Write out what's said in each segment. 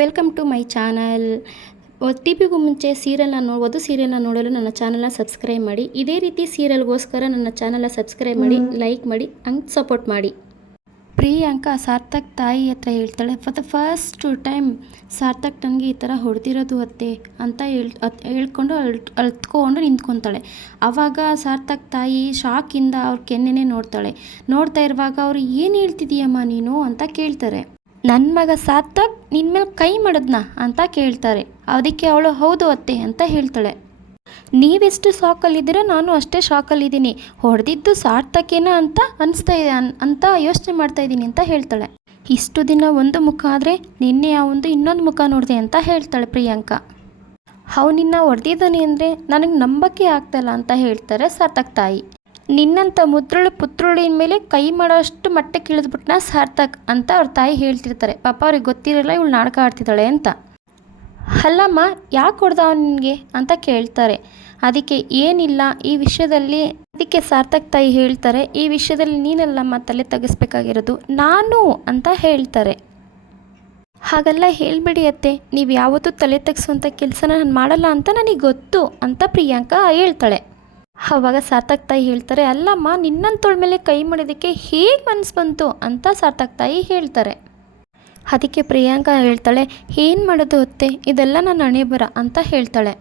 Welcome to my channel. T ಪಿಗೂ ಮುಂಚೆ ವಧು ಸೀರಿಯಲ್ನ ನೋಡಲು ನನ್ನ ಚಾನಲ್ನ ಸಬ್ಸ್ಕ್ರೈಬ್ ಮಾಡಿ. ಇದೇ ರೀತಿ ಸೀರಿಯಲ್ಗೋಸ್ಕರ ನನ್ನ ಚಾನಲ್ನ ಸಬ್ಸ್ಕ್ರೈಬ್ ಮಾಡಿ, ಲೈಕ್ ಮಾಡಿ, ಹಂಗೆ ಸಪೋರ್ಟ್ ಮಾಡಿ. ಪ್ರಿಯಾಂಕಾ ಸಾರ್ಥಕ್ ತಾಯಿ ಹತ್ರ ಹೇಳ್ತಾಳೆ, for the first time Sarthak ನನಗೆ ಈ ಥರ ಹೊಡೆದಿರೋದು ಅತ್ತೆ ಅಂತ ಹೇಳ್ಕೊಂಡು ಅಳ್ತ್ಕೊಂಡು ನಿಂತ್ಕೊತಾಳೆ. ಆವಾಗ ಸಾರ್ಥಕ್ ತಾಯಿ ಶಾಕಿಂದ ಅವ್ರ ಕೆನ್ನೆನೇ ನೋಡ್ತಾ ಇರುವಾಗ ಅವರು ಏನು ಹೇಳ್ತಿದೀಯಮ್ಮ ನೀನು ಅಂತ ಕೇಳ್ತಾರೆ. ನನ್ನ ಮಗ ಸಾರ್ಥಕ್ ನಿನ್ನ ಮೇಲೆ ಕೈ ಮಾಡಿದ್ನಾ ಅಂತ ಕೇಳ್ತಾರೆ. ಅದಕ್ಕೆ ಅವಳು ಹೌದು ಅತ್ತೆ ಅಂತ ಹೇಳ್ತಾಳೆ. ನೀವೆಷ್ಟು ಶಾಕಲ್ಲಿದ್ದೀರೋ ನಾನು ಅಷ್ಟೇ ಶಾಕಲ್ಲಿದ್ದೀನಿ, ಹೊಡೆದಿದ್ದು ಸಾರ್ಥಕೇನ ಅಂತ ಅನಿಸ್ತಾ ಇದೆ ಅಂತ ಯೋಚನೆ ಮಾಡ್ತಾ ಇದ್ದೀನಿ ಅಂತ ಹೇಳ್ತಾಳೆ. ಇಷ್ಟು ದಿನ ಒಂದು ಮುಖ ಆದರೆ ನಿನ್ನೆ ಇನ್ನೊಂದು ಮುಖ ನೋಡಿದೆ ಅಂತ ಹೇಳ್ತಾಳೆ ಪ್ರಿಯಾಂಕಾ. ಅವನಿನ್ನ ಹೊಡೆದಿದ್ದಾನೆ ಅಂದರೆ ನನಗೆ ನಂಬಕ್ಕೆ ಆಗ್ತಾಯಿಲ್ಲ ಅಂತ ಹೇಳ್ತಾರೆ ಸಾರ್ಥಕ್ ತಾಯಿ. ನಿನ್ನಂಥ ಪುತ್ರುಳಿನ ಮೇಲೆ ಕೈ ಮಾಡೋಷ್ಟು ಮಟ್ಟಕ್ಕೆ ಇಳಿದ್ಬಿಟ್ನ ಸಾರ್ಥಕ್ ಅಂತ ಅವ್ರ ತಾಯಿ ಹೇಳ್ತಿರ್ತಾರೆ. ಪಾಪ ಅವ್ರಿಗೆ ಗೊತ್ತಿರಲ್ಲ ಇವಳು ನಾಟಕ ಆಡ್ತಿದ್ದಾಳೆ ಅಂತ. ಅಲ್ಲಮ್ಮ ಯಾಕೆ ಹೊಡೆದ ನಿನಗೆ ಅಂತ ಕೇಳ್ತಾರೆ. ಅದಕ್ಕೆ ಏನಿಲ್ಲ ಈ ವಿಷಯದಲ್ಲಿ, ಅದಕ್ಕೆ ಸಾರ್ಥಕ್ ತಾಯಿ ಹೇಳ್ತಾರೆ, ಈ ವಿಷಯದಲ್ಲಿ ನೀನಲ್ಲಮ್ಮ ತಲೆ ತೆಗೆಸ್ಬೇಕಾಗಿರೋದು ನಾನು ಅಂತ ಹೇಳ್ತಾರೆ. ಹಾಗೆಲ್ಲ ಹೇಳ್ಬಿಡಿ ಅತ್ತೆ, ನೀವು ಯಾವತ್ತೂ ತಲೆ ತೆಗೆಸುವಂಥ ಕೆಲಸನ ನಾನು ಮಾಡಲ್ಲ ಅಂತ ನನಗೆ ಗೊತ್ತು ಅಂತ ಪ್ರಿಯಾಂಕಾ ಹೇಳ್ತಾಳೆ. ಆವಾಗ ಸಾರ್ಥಕ್ ತಾಯಿ ಹೇಳ್ತಾರೆ, ಅಲ್ಲಮ್ಮ ನಿನ್ನಂತೋಳ ಮೇಲೆ ಕೈ ಮಾಡಿದ್ದಕ್ಕೆ ಹೇಗೆ ಮನಸ್ಸು ಬಂತು ಅಂತ ಸಾರ್ಥಕ್ ತಾಯಿ ಹೇಳ್ತಾರೆ. ಅದಕ್ಕೆ ಪ್ರಿಯಾಂಕಾ ಹೇಳ್ತಾಳೆ, ಏನು ಮಾಡೋದು ಅತ್ತೆ, ಇದೆಲ್ಲ ನನ್ನ ಹಣೆ ಬರ ಅಂತ ಹೇಳ್ತಾಳೆ.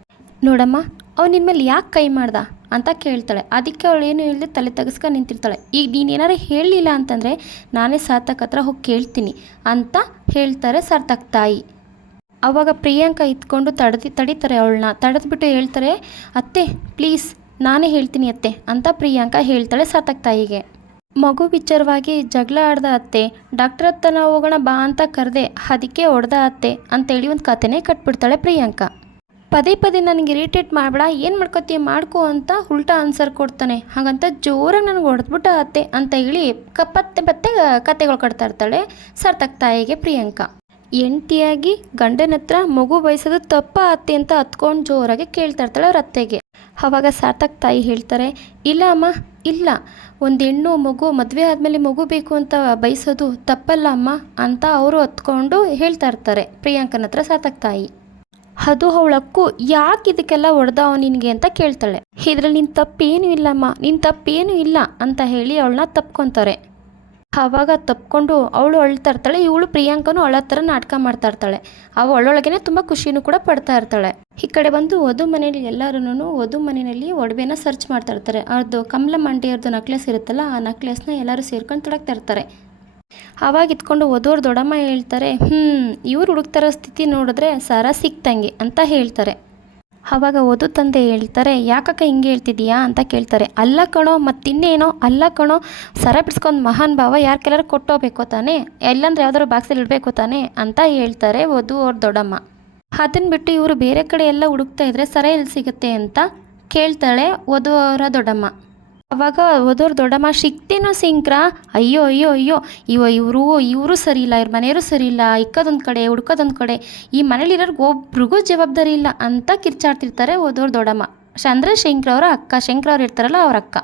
ನೋಡಮ್ಮ ಅವ್ನು ನಿನ್ನ ಮೇಲೆ ಯಾಕೆ ಕೈ ಮಾಡ್ದ ಅಂತ ಕೇಳ್ತಾಳೆ. ಅದಕ್ಕೆ ಅವಳು ಏನು ಹೇಳಿದೆ ತಲೆ ತೆಗೆಸ್ಕೊಂಡು ನಿಂತಿರ್ತಾಳೆ. ಈಗ ನೀನೇನಾರು ಹೇಳಲಿಲ್ಲ ಅಂತಂದರೆ ನಾನೇ ಸಾರ್ಥಕ್ ಹತ್ರ ಹೋಗಿ ಕೇಳ್ತೀನಿ ಅಂತ ಹೇಳ್ತಾರೆ ಸಾರ್ಥಕ್ ತಾಯಿ. ಆವಾಗ ಪ್ರಿಯಾಂಕಾ ಇತ್ಕೊಂಡು ತಡೀತಾರೆ ಅವಳನ್ನ. ತಡೆದ್ಬಿಟ್ಟು ಹೇಳ್ತಾರೆ, ಅತ್ತೆ ಪ್ಲೀಸ್ ನಾನೇ ಹೇಳ್ತೀನಿ ಅತ್ತೆ ಅಂತ ಪ್ರಿಯಾಂಕಾ ಹೇಳ್ತಾಳೆ ಸಾರ್ಥಕ್ ತಾಯಿಗೆ. ಮಗು ವಿಚಾರವಾಗಿ ಜಗಳ ಆಡ್ದ ಅತ್ತೆ, ಡಾಕ್ಟರ್ ಹತ್ತನ ಹೋಗೋಣ ಬಾ ಅಂತ ಕರೆದೆ, ಅದಕ್ಕೆ ಹೊಡೆದ ಅತ್ತೆ ಅಂತೇಳಿ ಒಂದು ಕತೆನೇ ಕಟ್ಬಿಡ್ತಾಳೆ ಪ್ರಿಯಾಂಕಾ. ಪದೇ ಪದೇ ನನಗೆ ಇರಿಟೇಟ್ ಮಾಡಬೇಡ, ಏನು ಮಾಡ್ಕೊತೀಯ ಮಾಡ್ಕೋ ಅಂತ ಉಲ್ಟಾ ಆನ್ಸರ್ ಕೊಡ್ತಾನೆ. ಹಾಗಂತ ಜೋರಾಗಿ ನನಗೆ ಹೊಡೆದ್ಬಿಟ್ಟ ಅತ್ತೆ ಅಂತ ಹೇಳಿ ಪತ್ತೆ ಕತೆಗಳು ಕಟ್ತಾ ಇರ್ತಾಳೆ ಸಾರ್ಥಕ್ ತಾಯಿಗೆ ಪ್ರಿಯಾಂಕಾ. ಹೆಂಡತಿಯಾಗಿ ಗಂಡನ ಹತ್ರ ಮಗು ಬಯಸೋದು ತಪ್ಪ ಅತ್ತೆ ಅಂತ ಹತ್ಕೊಂಡು ಜೋರಾಗಿ ಕೇಳ್ತಾ ಇರ್ತಾಳೆ ಅವ್ರ ಅತ್ತೆಗೆ. ಆವಾಗ ಸಾರ್ಥಕ್ ತಾಯಿ ಹೇಳ್ತಾರೆ, ಇಲ್ಲ ಅಮ್ಮ ಇಲ್ಲ, ಒಂದು ಹೆಣ್ಣು ಮಗು ಮದುವೆ ಆದಮೇಲೆ ಮಗು ಬೇಕು ಅಂತ ಬಯಸೋದು ತಪ್ಪಲ್ಲ ಅಮ್ಮ ಅಂತ ಅವರು ಹತ್ಕೊಂಡು ಹೇಳ್ತಾ ಇರ್ತಾರೆ ಪ್ರಿಯಾಂಕನ ಹತ್ರ ಸಾರ್ಥಕ್ ತಾಯಿ. ಅದು ಅವಳಕ್ಕು ಯಾಕೆ ಇದಕ್ಕೆಲ್ಲ ಹೊಡೆದ ನಿನಗೆ ಅಂತ ಕೇಳ್ತಾಳೆ. ಇದರಲ್ಲಿ ನಿನ್ನ ತಪ್ಪೇನೂ ಇಲ್ಲಮ್ಮ, ನಿನ್ನ ತಪ್ಪೇನೂ ಇಲ್ಲ ಅಂತ ಹೇಳಿ ಅವಳನ್ನ ತಪ್ಕೊತಾರೆ. ಆವಾಗ ತಪ್ಕೊಂಡು ಅವಳು ಅಳ್ತಾ ಇರ್ತಾಳೆ. ಇವಳು ಪ್ರಿಯಾಂಕನೂ ಅಳೋ ಥರ ನಾಟಕ ಮಾಡ್ತಾ ಇರ್ತಾಳೆ. ಅವಳೊಳಗೇನೆ ತುಂಬ ಖುಷಿನೂ ಕೂಡ ಪಡ್ತಾ ಇರ್ತಾಳೆ. ಈ ಕಡೆ ಬಂದು ವಧು ಮನೇಲಿ ಎಲ್ಲರೂ ವಧು ಮನೆಯಲ್ಲಿ ಒಡವೆನ ಸರ್ಚ್ ಮಾಡ್ತಾ ಇರ್ತಾರೆ. ಅವ್ರದ್ದು ಕಮಲಮ್ಮ ಆಂಟಿಯವ್ರದ್ದು ನಕ್ಲೆಸ್ ಇರುತ್ತಲ್ಲ, ಆ ನಕ್ಲೆಸ್ನ ಎಲ್ಲರೂ ಸೇರ್ಕೊಂಡು ತೊಡಗ್ತಾ ಇರ್ತಾರೆ. ಆವಾಗ ಇತ್ಕೊಂಡು ವಧುವ್ರ ದೊಡ್ಡಮ್ಮ ಹೇಳ್ತಾರೆ, ಇವ್ರು ಹುಡುಕ್ತಾರೋ ಸ್ಥಿತಿ ನೋಡಿದ್ರೆ ಸರ ಸಿಕ್ತಂಗೆ ಅಂತ ಹೇಳ್ತಾರೆ. ಆವಾಗ ವಧು ತಂದೆ ಹೇಳ್ತಾರೆ, ಯಾಕಕ್ಕ ಹಿಂಗೆ ಹೇಳ್ತಿದೀಯಾ ಅಂತ ಕೇಳ್ತಾರೆ. ಅಲ್ಲ ಕಣೋ ಮತ್ತಿನ್ನೇನೋ, ಅಲ್ಲ ಕಣೋ ಸರ ಬಿಡಿಸ್ಕೊಂಡು ಮಹಾನ್ ಭಾವ ಯಾರ ಕೆಲವರು ಕೊಟ್ಟೋಗ್ಬೇಕು ತಾನೆ, ಎಲ್ಲಂದ್ರೆ ಯಾವ್ದಾದ್ರು ಬಾಕ್ಸಲ್ಲಿ ಇಡಬೇಕು ತಾನೆ ಅಂತ ಹೇಳ್ತಾರೆ ವಧು ಅವ್ರ ದೊಡ್ಡಮ್ಮ. ಅದನ್ನು ಬಿಟ್ಟು ಇವರು ಬೇರೆ ಕಡೆ ಎಲ್ಲ ಹುಡುಕ್ತಾ ಇದ್ರೆ ಸರ ಎಲ್ಲಿ ಸಿಗುತ್ತೆ ಅಂತ ಕೇಳ್ತಾಳೆ ವಧು ಅವರ ದೊಡ್ಡಮ್ಮ. ಅವಾಗ ವಧುವ್ರ ದೊಡ್ಡಮ್ಮ, ಸಿಕ್ತೇನೋ ಸಿಂಕ್ರ, ಅಯ್ಯೋ ಅಯ್ಯೋ ಅಯ್ಯೋ ಇವರು ಸರಿ ಇಲ್ಲ, ಇವ್ರ ಮನೆಯವರು ಸರಿ ಇಲ್ಲ, ಇಕ್ಕೋದೊಂದು ಕಡೆ ಹುಡ್ಕೋದೊಂದು ಕಡೆ, ಈ ಮನೇಲಿರೋರ್ಗೆ ಒಬ್ರಿಗೂ ಜವಾಬ್ದಾರಿ ಇಲ್ಲ ಅಂತ ಕಿರ್ಚಾಡ್ತಿರ್ತಾರೆ ವಧುವ್ರ ದೊಡ್ಡಮ್ಮ. ಅಂದರೆ ಶಂಕರ ಅವರ ಅಕ್ಕ, ಶಂಕರ ಅವ್ರು ಇರ್ತಾರಲ್ಲ ಅವ್ರ ಅಕ್ಕ.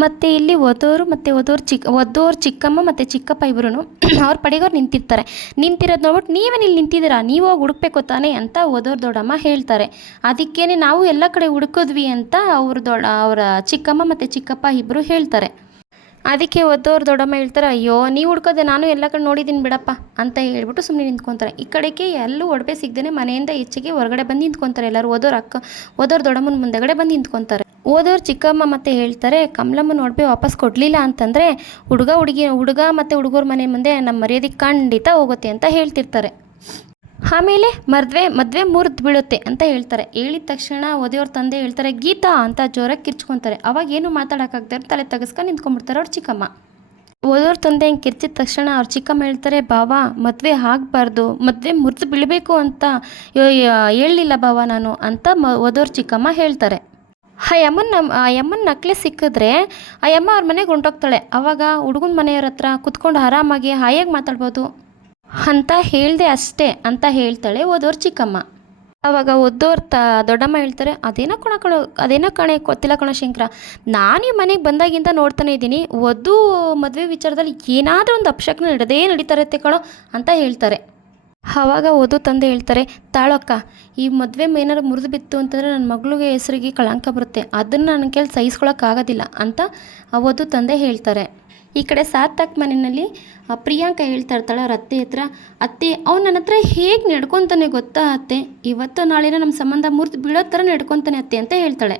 ಮತ್ತು ಇಲ್ಲಿ ವಧುವರು ಮತ್ತು ವಧುವ್ರ ಚಿಕ್ಕಮ್ಮ ಮತ್ತು ಚಿಕ್ಕಪ್ಪ ಇಬ್ಬರೂ ಅವ್ರ ಪಡೆಗವ್ರು ನಿಂತಿರೋದು ನೋಡ್ಬಿಟ್ಟು, ನೀವೇನು ಇಲ್ಲಿ ನಿಂತಿದ್ದೀರಾ, ನೀವು ಹೋಗಿ ಹುಡುಕ್ಬೇಕು ತಾನೆ ಅಂತ ವಧುವ್ರ ದೊಡ್ಡಮ್ಮ ಹೇಳ್ತಾರೆ. ಅದಕ್ಕೇನೆ ನಾವು ಎಲ್ಲ ಕಡೆ ಹುಡುಕಿದ್ವಿ ಅಂತ ಅವರ ಚಿಕ್ಕಮ್ಮ ಮತ್ತು ಚಿಕ್ಕಪ್ಪ ಇಬ್ಬರು ಹೇಳ್ತಾರೆ. ಅದಕ್ಕೆ ವಧುವ್ರ ದೊಡ್ಡಮ್ಮ ಹೇಳ್ತಾರೆ, ಅಯ್ಯೋ ನೀವು ಹುಡ್ಕೋದೆ ನಾನು ಎಲ್ಲ ಕಡೆ ನೋಡಿದ್ದೀನಿ ಬಿಡಪ್ಪ ಅಂತ ಹೇಳ್ಬಿಟ್ಟು ಸುಮ್ಮನೆ ನಿಂತ್ಕೊತಾರೆ. ಈ ಕಡೆಗೆ ಎಲ್ಲೂ ಒಡವೆ ಸಿಗದೇನೆ ಮನೆಯಿಂದ ಈಚೆಗೆ ಹೊರಗಡೆ ಬಂದು ನಿಂತ್ಕೊತಾರೆ. ಎಲ್ಲರೂ ವಧುವ್ರ ದೊಡ್ಡಮ್ಮನ ಮುಂದೆಗಡೆ ಬಂದು ನಿಂತ್ಕೊತಾರೆ. ಓದೋರು ಚಿಕ್ಕಮ್ಮ ಮತ್ತೆ ಹೇಳ್ತಾರೆ, ಕಮಲಮ್ಮನ ಒಡವೆ ವಾಪಸ್ ಕೊಡಲಿಲ್ಲ ಅಂತಂದರೆ ಹುಡುಗ ಮತ್ತು ಹುಡುಗರ ಮನೆ ಮುಂದೆ ನಮ್ಮ ಮರ್ಯಾದೆ ಖಂಡಿತ ಹೋಗುತ್ತೆ ಅಂತ ಹೇಳ್ತಿರ್ತಾರೆ. ಆಮೇಲೆ ಮದುವೆ ಮುರಿದು ಬೀಳುತ್ತೆ ಅಂತ ಹೇಳ್ತಾರೆ. ಹೇಳಿದ ತಕ್ಷಣ ವಧುವ್ರ ತಂದೆ ಹೇಳ್ತಾರೆ, ಗೀತಾ ಅಂತ ಜೋರಾಗಿ ಕಿರ್ಚ್ಕೊತಾರೆ. ಅವಾಗ ಏನು ಮಾತಾಡೋಕ್ಕಾಗ್ತಾರೆ, ತಲೆ ತೆಗೆಸ್ಕೊಂಡು ನಿಂತ್ಕೊಂಡ್ಬಿಡ್ತಾರೆ ಅವ್ರ ಚಿಕ್ಕಮ್ಮ. ವಧುವ್ರ ತಂದೆ ಹಿಂಗೆ ಕಿರ್ಚಿದ ತಕ್ಷಣ ಅವ್ರ ಚಿಕ್ಕಮ್ಮ ಹೇಳ್ತಾರೆ, ಬಾವಾ ಮದುವೆ ಆಗಬಾರ್ದು, ಮದುವೆ ಮುರಿದು ಬೀಳಬೇಕು ಅಂತ ಹೇಳಲಿಲ್ಲ ಬಾವಾ ನಾನು ಅಂತ ವಧುವ್ರ ಚಿಕ್ಕಮ್ಮ ಹೇಳ್ತಾರೆ. ಆ ಯಮ್ಮನ ನಕ್ಲೆಸ್ ಸಿಕ್ಕಿದ್ರೆ ಆ ಯಮ್ಮ ಅವ್ರ ಮನೆಗೆ ಹೊಂಟೋಗ್ತಾಳೆ. ಆವಾಗ ಹುಡುಗನ ಮನೆಯವ್ರ ಹತ್ರ ಕುತ್ಕೊಂಡು ಆರಾಮಾಗಿ ಹಾಯಾಗಿ ಮಾತಾಡ್ಬೋದು ಅಂತ ಹೇಳಿದೆ ಅಷ್ಟೇ ಅಂತ ಹೇಳ್ತಾಳೆ ವಧುವ್ರ ಚಿಕ್ಕಮ್ಮ. ಆವಾಗ ವಧುವ್ರ ದೊಡ್ಡಮ್ಮ ಹೇಳ್ತಾರೆ, ಅದೇನೋ ಕಣೆ ಗೊತ್ತಿಲ್ಲ ಕಣೋ ಶಂಕರ, ನಾನು ಈ ಮನೆಗೆ ಬಂದಾಗಿಂದ ನೋಡ್ತಾನೆ ಇದ್ದೀನಿ, ವಧು ಮದುವೆ ವಿಚಾರದಲ್ಲಿ ಏನಾದರೂ ಒಂದು ಅಪಶಕನ ನಡೀತಾ ಇರುತ್ತೆ ಕಣೋ ಅಂತ ಹೇಳ್ತಾರೆ. ಆವಾಗ ವಧು ತಂದೆ ಹೇಳ್ತಾರೆ, ತಾಳಕ್ಕ, ಈ ಮದುವೆ ಏನಾದ್ರು ಮುರಿದು ಬಿತ್ತು ಅಂತಂದರೆ ನನ್ನ ಮಗಳಿಗೆ ಹೆಸರಿಗೆ ಕಳಂಕ ಬರುತ್ತೆ, ಅದನ್ನು ನನ್ನ ಕೈಲಿ ಸಹಿಸ್ಕೊಳಕ್ಕಾಗೋದಿಲ್ಲ ಅಂತ ಆ ವಧು ತಂದೆ ಹೇಳ್ತಾರೆ. ಈ ಕಡೆ ಸಾರ್ಥಕ್ ಮನೆಯಲ್ಲಿ ಪ್ರಿಯಾಂಕ ಹೇಳ್ತಾ ಇರ್ತಾಳೆ ಅವ್ರ ಅತ್ತೆ ಹತ್ರ, ಅತ್ತೆ ಅವ್ನು ನನ್ನ ಹತ್ರ ಹೇಗೆ ನಡ್ಕೊತಾನೆ ಗೊತ್ತಾ ಅತ್ತೆ, ಇವತ್ತು ನಾಳೆನ ನಮ್ಮ ಸಂಬಂಧ ಮುರಿದು ಬೀಳೋ ಥರ ನಡ್ಕೊತಾನೆ ಅತ್ತೆ ಅಂತ ಹೇಳ್ತಾಳೆ.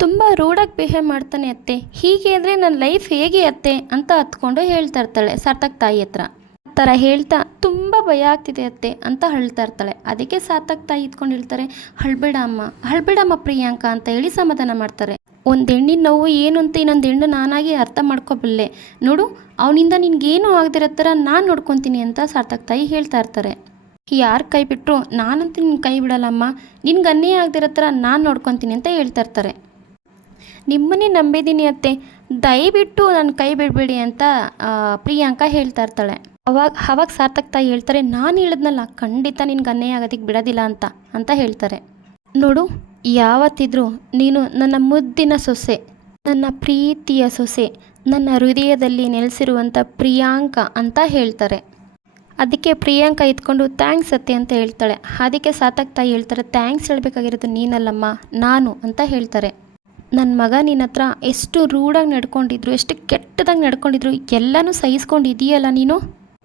ತುಂಬ ರೂಢಾಗಿ ಬಿಹೇವ್ ಮಾಡ್ತಾನೆ ಅತ್ತೆ, ಹೀಗೆ ಅಂದರೆ ನನ್ನ ಲೈಫ್ ಹೇಗೆ ಅತ್ತೆ ಅಂತ ಹತ್ಕೊಂಡು ಹೇಳ್ತಾ ಇರ್ತಾಳೆ ಸಾರ್ಥಕ್ ತಾಯಿ ಹತ್ರ. ಆ ಥರ ಹೇಳ್ತಾ ತುಂಬ ಭಯ ಆಗ್ತಿದೆ ಅತ್ತೆ ಅಂತ ಹೇಳ್ತಾ ಇರ್ತಾಳೆ. ಅದಕ್ಕೆ ಸಾರ್ಥಕ್ ತಾಯಿ ಇದ್ಕೊಂಡು ಹೇಳ್ತಾರೆ, ಅಳ್ಬೇಡಮ್ಮ ಪ್ರಿಯಾಂಕ ಅಂತ ಹೇಳಿ ಸಮಾಧಾನ ಮಾಡ್ತಾರೆ. ಒಂದು ಹೆಣ್ಣಿನ ನೋವು ಏನು ಅಂತ ಇನ್ನೊಂದು ಹೆಣ್ಣು ನಾನಾಗಿ ಅರ್ಥ ಮಾಡ್ಕೊಬಲ್ಲೆ ನೋಡು, ಅವನಿಂದ ನಿನ್ಗೇನು ಆಗದಿರೋ ಥರ ನಾನು ನೋಡ್ಕೊತೀನಿ ಅಂತ ಸಾರ್ಥಕ್ ತಾಯಿ ಹೇಳ್ತಾ ಇರ್ತಾರೆ. ಯಾರು ಕೈ ಬಿಟ್ಟರು ನಾನಂತೂ ನಿನ್ನ ಕೈ ಬಿಡಲ್ಲಮ್ಮ, ನಿನ್ಗೆ ಅನ್ಯಾಯ ಆಗದಿರೋ ಥರ ನಾನು ನೋಡ್ಕೊತೀನಿ ಅಂತ ಹೇಳ್ತಾ ಇರ್ತಾರೆ. ನಿಮ್ಮನ್ನೇ ನಂಬಿದ್ದೀನಿ ಅತ್ತೆ, ದಯವಿಟ್ಟು ನನ್ನ ಕೈ ಬಿಡಬೇಡಿ ಅಂತ ಪ್ರಿಯಾಂಕ ಹೇಳ್ತಾ ಇರ್ತಾಳೆ. ಅವಾಗ ಸಾರ್ಥಕ್ ತಾಯಿ ಹೇಳ್ತಾರೆ, ನಾನು ಹೇಳಿದ್ನಲ್ಲ ಖಂಡಿತ ನಿನ್ಗೆ ಅನ್ಯಾಯ ಆಗೋದಕ್ಕೆ ಬಿಡೋದಿಲ್ಲ ಅಂತ ಹೇಳ್ತಾರೆ. ನೋಡು, ಯಾವತ್ತಿದ್ರೂ ನೀನು ನನ್ನ ಮುದ್ದಿನ ಸೊಸೆ, ನನ್ನ ಪ್ರೀತಿಯ ಸೊಸೆ, ನನ್ನ ಹೃದಯದಲ್ಲಿ ನೆಲೆಸಿರುವಂಥ ಪ್ರಿಯಾಂಕ ಅಂತ ಹೇಳ್ತಾರೆ. ಅದಕ್ಕೆ ಪ್ರಿಯಾಂಕ ಇದ್ಕೊಂಡು ಥ್ಯಾಂಕ್ಸ್ ಅತ್ತೆ ಅಂತ ಹೇಳ್ತಾಳೆ. ಅದಕ್ಕೆ ಸಾರ್ಥಕ್ ತಾಯಿ ಹೇಳ್ತಾರೆ, ಥ್ಯಾಂಕ್ಸ್ ಹೇಳಬೇಕಾಗಿರೋದು ನೀನಲ್ಲಮ್ಮ, ನಾನು ಅಂತ ಹೇಳ್ತಾರೆ. ನನ್ನ ಮಗ ನಿನ್ನ ಹತ್ರ ಎಷ್ಟು ರೂಢಾಗಿ ನಡ್ಕೊಂಡಿದ್ರು, ಎಷ್ಟು ಕೆಟ್ಟದಾಗಿ ನಡ್ಕೊಂಡಿದ್ರು ಎಲ್ಲನೂ ಸಹಿಸ್ಕೊಂಡಿದೆಯಲ್ಲ ನೀನು,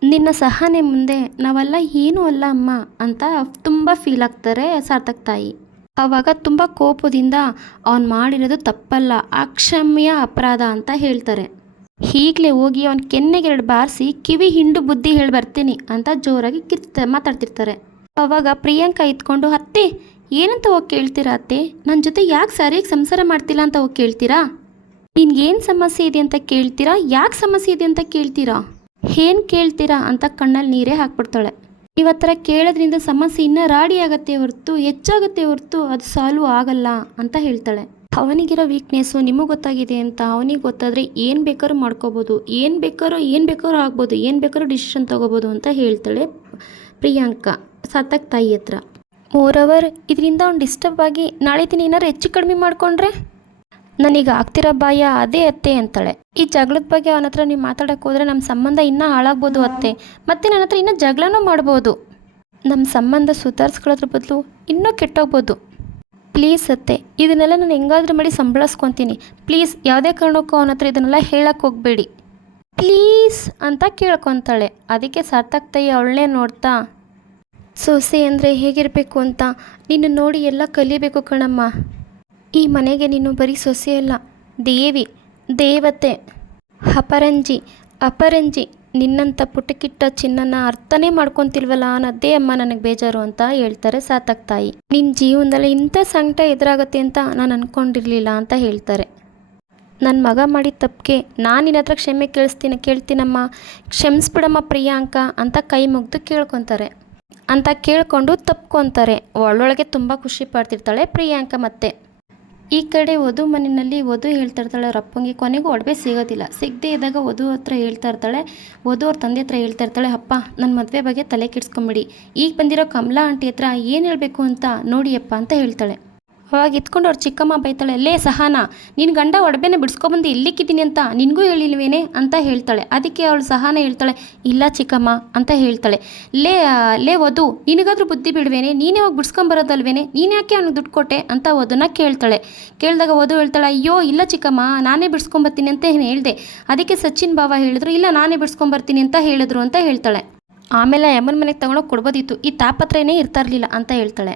ನಿನ್ನ ಸಹನೆ ಮುಂದೆ ನಾವೆಲ್ಲ ಏನೂ ಅಲ್ಲ ಅಮ್ಮ ಅಂತ ತುಂಬ ಫೀಲ್ ಆಗ್ತಾರೆ ಸಾರ್ಥಕ್ ತಾಯಿ. ಆವಾಗ ತುಂಬ ಕೋಪದಿಂದ ಅವನು ಮಾಡಿರೋದು ತಪ್ಪಲ್ಲ, ಅಕ್ಷಮ್ಯ ಅಪರಾಧ ಅಂತ ಹೇಳ್ತಾರೆ. ಈಗಲೇ ಹೋಗಿ ಅವನ ಕೆನ್ನೆಗೆರಡು ಬಾರಿಸಿ ಕಿವಿ ಹಿಂಡು ಬುದ್ಧಿ ಹೇಳಿ ಬರ್ತೀನಿ ಅಂತ ಜೋರಾಗಿ ಮಾತಾಡ್ತಿರ್ತಾರೆ. ಆವಾಗ ಪ್ರಿಯಾಂಕ ಇದ್ಕೊಂಡು, ಅತ್ತೆ ಏನಂತ ಹೋಗಿ ಕೇಳ್ತೀರಾ ಅತ್ತೆ, ನನ್ನ ಜೊತೆ ಯಾಕೆ ಸರಿಯಾಗಿ ಸಂಸಾರ ಮಾಡ್ತಿಲ್ಲ ಅಂತ ಹೋಗಿ ಕೇಳ್ತೀರಾ, ನಿನ್ಗೇನು ಸಮಸ್ಯೆ ಇದೆ ಅಂತ ಕೇಳ್ತೀರಾ, ಯಾಕೆ ಸಮಸ್ಯೆ ಇದೆ ಅಂತ ಕೇಳ್ತೀರಾ, ಏನು ಕೇಳ್ತೀರಾ ಅಂತ ಕಣ್ಣಲ್ಲಿ ನೀರೇ ಹಾಕ್ಬಿಡ್ತಾಳೆ. ಇವತ್ತರ ಕೇಳೋದ್ರಿಂದ ಸಮಸ್ಯೆ ಇನ್ನೂ ರಾಡಿ ಆಗತ್ತೆ ಹೊರತು ಹೆಚ್ಚಾಗತ್ತೆ ಹೊರತು ಅದು ಸಾಲ್ವ್ ಆಗಲ್ಲ ಅಂತ ಹೇಳ್ತಾಳೆ. ಅವನಿಗಿರೋ ವೀಕ್ನೆಸ್ಸು ನಿಮಗೆ ಗೊತ್ತಾಗಿದೆ ಅಂತ ಅವನಿಗೆ ಗೊತ್ತಾದರೆ ಏನು ಬೇಕಾದ್ರೂ ಮಾಡ್ಕೋಬೋದು, ಏನು ಬೇಕಾದ್ರೂ ಆಗ್ಬೋದು, ಏನು ಬೇಕಾದ್ರೂ ಡಿಸಿಷನ್ ತೊಗೋಬೋದು ಅಂತ ಹೇಳ್ತಾಳೆ ಪ್ರಿಯಾಂಕ ಸಾರ್ಥಕ್ ತಾಯಿ ಹತ್ರ. ಮೋರವರ್ ಇದರಿಂದ ಅವ್ನು ಡಿಸ್ಟರ್ಬ್ ಆಗಿ ನಾಳೆ ದಿನ ಏನಾರು ಹೆಚ್ಚು ಕಡಿಮೆ ಮಾಡಿಕೊಂಡ್ರೆ ನನಗೆ ಆಗ್ತಿರೋ ಭಯ ಅದೇ ಅತ್ತೆ ಅಂತಾಳೆ. ಈ ಜಗಳದ ಬಗ್ಗೆ ಅವನ ಹತ್ರ ನೀವು ಮಾತಾಡೋಕೆ ಹೋದರೆ ನಮ್ಮ ಸಂಬಂಧ ಇನ್ನೂ ಹಾಳಾಗ್ಬೋದು ಅತ್ತೆ, ಮತ್ತು ನನ್ನ ಹತ್ರ ಇನ್ನೂ ಜಗಳನೂ ಮಾಡ್ಬೋದು, ನಮ್ಮ ಸಂಬಂಧ ಸುಧಾರಿಸ್ಕೊಳ್ಳೋದ್ರ ಬದಲು ಇನ್ನೂ ಕೆಟ್ಟೋಗ್ಬೋದು. ಪ್ಲೀಸ್ ಅತ್ತೆ, ಇದನ್ನೆಲ್ಲ ನಾನು ಹೆಂಗಾದ್ರೂ ಮಾಡಿ ಸಂಭಾಳಿಸ್ಕೊತೀನಿ, ಪ್ಲೀಸ್ ಯಾವುದೇ ಕಾರಣಕ್ಕೂ ಅವನ ಹತ್ರ ಇದನ್ನೆಲ್ಲ ಹೇಳಕ್ಕೆ ಹೋಗಬೇಡಿ ಪ್ಲೀಸ್ ಅಂತ ಕೇಳ್ಕೊತಾಳೆ. ಅದಕ್ಕೆ ಸಾರ್ಥಕ್ ತಾಯಿ ಅವಳನ್ನೇ ನೋಡ್ತಾ, ಸೊಸೆ ಅಂದರೆ ಹೇಗಿರಬೇಕು ಅಂತ ನಿನ್ನ ನೋಡಿ ಎಲ್ಲ ಕಲಿಬೇಕು ಕಣಮ್ಮ, ಈ ಮನೆಗೆ ನೀನು ಬರೀ ಸೊಸೆ ಅಲ್ಲ, ದೇವತೆ, ಅಪರಂಜಿ, ನಿನ್ನಂಥ ಪುಟಕಿಟ್ಟ ಚಿನ್ನನ ಅರ್ಥನೇ ಮಾಡ್ಕೊತಿಲ್ವಲ್ಲ ಅನ್ನೋದೇ ಅಮ್ಮ ನನಗೆ ಬೇಜಾರು ಅಂತ ಹೇಳ್ತಾರೆ ಸಾರ್ಥಕ್ ತಾಯಿ. ನಿನ್ನ ಜೀವನದಲ್ಲಿ ಇಂಥ ಸಂಕಟ ಎದುರಾಗುತ್ತೆ ಅಂತ ನಾನು ಅಂದ್ಕೊಂಡಿರಲಿಲ್ಲ ಅಂತ ಹೇಳ್ತಾರೆ. ನನ್ನ ಮಗ ಮಾಡಿದ ತಪ್ಪಿಗೆ ನಾನು ನಿನ್ನ ಹತ್ರ ಕ್ಷಮೆ ಕೇಳ್ತೀನಮ್ಮ, ಕ್ಷಮಿಸ್ಬಿಡಮ್ಮ ಪ್ರಿಯಾಂಕ ಅಂತ ಕೈ ಮುಗ್ದು ಕೇಳ್ಕೊತಾರೆ. ಅಂತ ಕೇಳ್ಕೊಂಡು ತಪ್ಕೊತಾರೆ. ಒಳ್ಳೊಳಗೆ ತುಂಬ ಖುಷಿ ಪಡ್ತಿರ್ತಾಳೆ ಪ್ರಿಯಾಂಕ. ಮತ್ತೆ ಈ ಕಡೆ ವಧು ಮನೆಯಲ್ಲಿ ವಧು ಹೇಳ್ತಾ ಇರ್ತಾಳೆ ಅವ್ರ ಅಪ್ಪಂಗೆ, ಕೊನೆಗೂ ಒಡವೆ ಸಿಗೋದಿಲ್ಲ. ಸಿಗದೇ ಇದ್ದಾಗ ವಧು ಹತ್ರ ಹೇಳ್ತಾ ಇರ್ತಾಳೆ, ವಧು ಅವ್ರ ತಂದೆ ಹತ್ರ ಹೇಳ್ತಾ ಇರ್ತಾಳೆ, ಅಪ್ಪ ನನ್ನ ಮದುವೆ ಬಗ್ಗೆ ತಲೆ ಕೆಡಿಸ್ಕೊಂಬಿಡಿ, ಈಗ ಬಂದಿರೋ ಕಮಲಾ ಆಂಟಿ ಹತ್ರ ಏನು ಹೇಳಬೇಕು ಅಂತ ನೋಡಿಯಪ್ಪ ಅಂತ ಹೇಳ್ತಾಳೆ. ಅವಾಗ ಇತ್ಕೊಂಡು ಅವ್ರ ಚಿಕ್ಕಮ್ಮ ಬೈತಾಳೆ, ಲೇ ಸಹನಾ, ನಿನ್ನ ಗಂಡ ಒಡವೆನ ಬಿಡಿಸ್ಕೊಬಂದು ಎಲ್ಲಿಕ್ಕಿದ್ದೀನಿ ಅಂತ ನಿನಗೂ ಹೇಳಿಲ್ವೇನೆ ಅಂತ ಹೇಳ್ತಾಳೆ. ಅದಕ್ಕೆ ಅವಳು ಸಹನ ಹೇಳ್ತಾಳೆ, ಇಲ್ಲ ಚಿಕ್ಕಮ್ಮ ಅಂತ ಹೇಳ್ತಾಳೆ. ಲೇ ವಧು, ನಿನಗಾದ್ರೂ ಬುದ್ಧಿ ಬಿಡುವೇನೆ, ನೀನೇ ಹೋಗಿ ಬಿಡಿಸ್ಕೊಂಬರೋದಲ್ವೇನೆ, ನೀನು ಯಾಕೆ ಅವ್ನಿಗೆ ದುಡ್ಡು ಕೊಟ್ಟೆ ಅಂತ ವಧುನ ಕೇಳ್ತಾಳೆ. ಕೇಳಿದಾಗ ವಧು ಹೇಳ್ತಾಳೆ, ಅಯ್ಯೋ ಇಲ್ಲ ಚಿಕ್ಕಮ್ಮ, ನಾನೇ ಬಿಡಿಸ್ಕೊಂಬರ್ತೀನಿ ಅಂತ ಏನು ಹೇಳಿದೆ, ಅದಕ್ಕೆ ಸಚಿನ್ ಬಾವ ಹೇಳಿದ್ರು, ಇಲ್ಲ ನಾನೇ ಬಿಡಿಸ್ಕೊಂಬರ್ತೀನಿ ಅಂತ ಹೇಳಿದ್ರು ಅಂತ ಹೇಳ್ತಾಳೆ. ಆಮೇಲೆ ಅಮ್ಮನ ಮನೆಗೆ ತಗೊಂಡೋಗಿ ಕೊಡ್ಬೋದಿತ್ತು, ಈ ತಾಪತ್ರನೇ ಇರ್ತಾ ಇರಲಿಲ್ಲ ಅಂತ ಹೇಳ್ತಾಳೆ.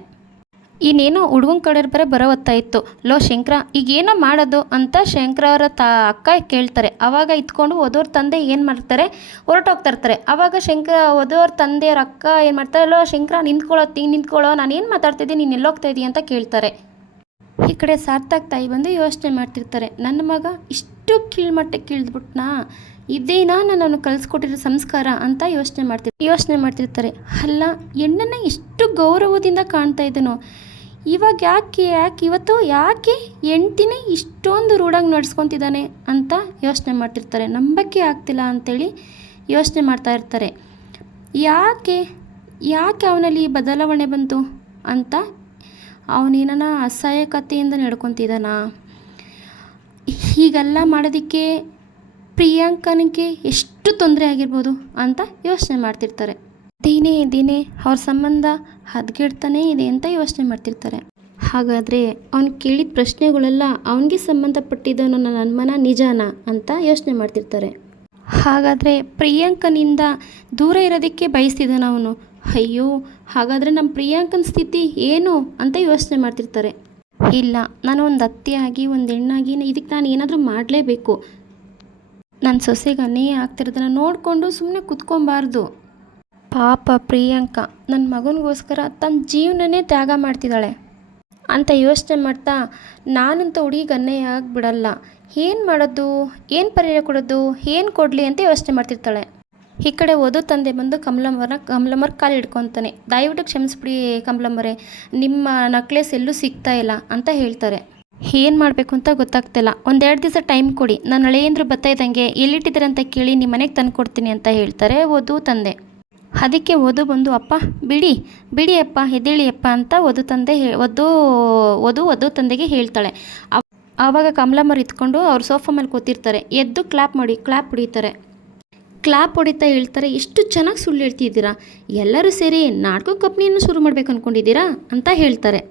ಇನ್ನೇನೋ ಹುಡುಗನ ಕಡೆ ಬರೋ ಹೊತ್ತಾಯಿತು. ಲೋ ಶಂಕರ, ಈಗೇನೋ ಮಾಡೋದು ಅಂತ ಶಂಕರ ಅವರ ಅಕ್ಕ ಕೇಳ್ತಾರೆ. ಆವಾಗ ಇತ್ಕೊಂಡು ವಧುವ್ರ ತಂದೆ ಏನು ಮಾಡ್ತಾರೆ, ಹೊರಟೋಗ್ತಾ ಇರ್ತಾರೆ. ಆವಾಗ ವಧುವ್ರ ತಂದೆಯವ್ರ ಅಕ್ಕ ಏನು ಮಾಡ್ತಾರೆ, ಲೋ ಶಂಕರ ನಿಂತ್ಕೊಳ್ಳೋ, ನಾನು ಏನು ಮಾತಾಡ್ತಿದ್ದೆ, ನೀನು ಎಲ್ಲೋಗ್ತಾ ಇದೀಯ ಅಂತ ಕೇಳ್ತಾರೆ. ಈ ಕಡೆ ಸಾರ್ಥಕ್ ತಾಯಿ ಬಂದು ಯೋಚನೆ ಮಾಡ್ತಿರ್ತಾರೆ, ನನ್ನ ಮಗ ಇಷ್ಟು ಕೀಳ್ಮಟ್ಟಕ್ಕೆ ಇಳಿದ್ಬಿಟ್ನಾ, ಇದೇನಾ ನಾನು ಕಲಿಸ್ಕೊಟ್ಟಿರೋ ಸಂಸ್ಕಾರ ಅಂತ ಯೋಚನೆ ಮಾಡ್ತಿರ್ತಾರೆ. ಅಲ್ಲ, ಹೆಣ್ಣನ್ನು ಎಷ್ಟು ಗೌರವದಿಂದ ಕಾಣ್ತಾ ಇದ್ದನೋ, ಇವಾಗ ಯಾಕೆ ಹೆಂಡ್ತಿನೇ ಇಷ್ಟೊಂದು ರೂಢಾಗಿ ನಡೆಸ್ಕೊತಿದ್ದಾನೆ ಅಂತ ಯೋಚನೆ ಮಾಡ್ತಿರ್ತಾರೆ. ನಂಬಕ್ಕೆ ಆಗ್ತಿಲ್ಲ ಅಂಥೇಳಿ ಯೋಚನೆ ಮಾಡ್ತಾ ಇರ್ತಾರೆ. ಯಾಕೆ ಅವನಲ್ಲಿ ಬದಲಾವಣೆ ಬಂತು ಅಂತ, ಅವನೇನ ಅಸಹಾಯಕತೆಯಿಂದ ನಡ್ಕೊತಿದ್ದಾನ, ಹೀಗೆಲ್ಲ ಮಾಡೋದಕ್ಕೆ ಪ್ರಿಯಾಂಕನಿಗೆ ಎಷ್ಟು ತೊಂದರೆ ಆಗಿರ್ಬೋದು ಅಂತ ಯೋಚನೆ ಮಾಡ್ತಿರ್ತಾರೆ. ದಿನೇ ದಿನೇ ಅವ್ರ ಸಂಬಂಧ ಹದಗೆಡ್ತಾನೇ ಇದೆ ಅಂತ ಯೋಚನೆ ಮಾಡ್ತಿರ್ತಾರೆ. ಹಾಗಾದರೆ ಅವ್ನು ಕೇಳಿದ ಪ್ರಶ್ನೆಗಳೆಲ್ಲ ಅವನಿಗೆ ಸಂಬಂಧಪಟ್ಟಿದ್ದವನು ನನ್ನ ಅನುಮಾನ ನಿಜಾನ ಅಂತ ಯೋಚನೆ ಮಾಡ್ತಿರ್ತಾರೆ. ಹಾಗಾದರೆ ಪ್ರಿಯಾಂಕನಿಂದ ದೂರ ಇರೋದಕ್ಕೆ ಬಯಸ್ತಿದ್ದಾನೆ ಅವನು. ಅಯ್ಯೋ, ಹಾಗಾದರೆ ನಮ್ಮ ಪ್ರಿಯಾಂಕನ ಸ್ಥಿತಿ ಏನು ಅಂತ ಯೋಚನೆ ಮಾಡ್ತಿರ್ತಾರೆ. ಇಲ್ಲ, ನಾನು ಒಂದು ಅತ್ತೆಯಾಗಿ ಒಂದು ಹೆಣ್ಣಾಗಿ ಇದಕ್ಕೆ ನಾನು ಏನಾದರೂ ಮಾಡಲೇಬೇಕು. ನನ್ನ ಸೊಸೆಗೆ ಅನ್ಯಾಯ ಆಗ್ತಿರೋದನ್ನು ನೋಡಿಕೊಂಡು ಸುಮ್ಮನೆ ಕುತ್ಕೊಬಾರ್ದು. ಪಾಪ ಪ್ರಿಯಾಂಕ ನನ್ನ ಮಗನಿಗೋಸ್ಕರ ತನ್ನ ಜೀವನನೇ ತ್ಯಾಗ ಮಾಡ್ತಿದ್ದಾಳೆ ಅಂತ ಯೋಚನೆ ಮಾಡ್ತಾ ನಾನಂತ ಹುಡುಗಿಗೆ ಅನ್ಯಾಯ ಆಗಿಬಿಡಲ್ಲ, ಏನು ಮಾಡೋದು, ಏನು ಪರಿಹಾರ ಕೊಡೋದು, ಏನು ಕೊಡಲಿ ಅಂತ ಯೋಚನೆ ಮಾಡ್ತಿರ್ತಾಳೆ. ಈ ಕಡೆ ಓದೋ ತಂದೆ ಬಂದು ಕಮಲಮ್ಮರ ಕಾಲು ಹಿಡ್ಕೊತಾನೆ. ದಯವಿಟ್ಟು ಕ್ಷಮಿಸ್ಬಿಡಿ ಕಮಲಮ್ಮರೇ, ನಿಮ್ಮ ನಕ್ಲೆಸ್ ಎಲ್ಲೂ ಸಿಗ್ತಾ ಇಲ್ಲ ಅಂತ ಹೇಳ್ತಾರೆ. ಏನು ಮಾಡಬೇಕು ಅಂತ ಗೊತ್ತಾಗ್ತಿಲ್ಲ, ಒಂದೆರಡು ದಿವಸ ಟೈಮ್ ಕೊಡಿ, ನಾನು ಹಳೆಯಂದ್ರು ಬರ್ತಾ ಇದ್ದಂಗೆ ಎಲ್ಲಿಟ್ಟಿದ್ದಾರೆ ಅಂತ ಕೇಳಿ ನಿಮ್ಮ ಮನೆಗೆ ತಂದು ಕೊಡ್ತೀನಿ ಅಂತ ಹೇಳ್ತಾರೆ ಓದು ತಂದೆ. ಅದಕ್ಕೆ ಓದು ಬಂದು ಅಪ್ಪ ಬಿಡಿ ಬಿಡಿ ಅಪ್ಪ ಎದ್ದೇಳಿ ಅಪ್ಪ ಅಂತ ಓದು ತಂದೆಗೆ ಹೇಳ್ತಾಳೆ. ಆವಾಗ ಕಮಲಮ್ಮರು ಇತ್ಕೊಂಡು ಅವ್ರು ಸೋಫಾ ಮೇಲೆ ಕೂತಿರ್ತಾರೆ. ಎದ್ದು ಕ್ಲಾಪ್ ಹೊಡಿತಾರೆ. ಕ್ಲಾಪ್ ಹೊಡಿತಾ ಹೇಳ್ತಾರೆ, ಎಷ್ಟು ಚೆನ್ನಾಗಿ ಸುಳ್ಳು ಹೇಳ್ತಿದ್ದೀರಾ, ಎಲ್ಲರೂ ಸೇರಿ ನಾಟಕ ಕಂಪ್ನಿಯನ್ನು ಶುರು ಮಾಡಬೇಕು ಅಂದ್ಕೊಂಡಿದ್ದೀರಾ ಅಂತ ಹೇಳ್ತಾರೆ.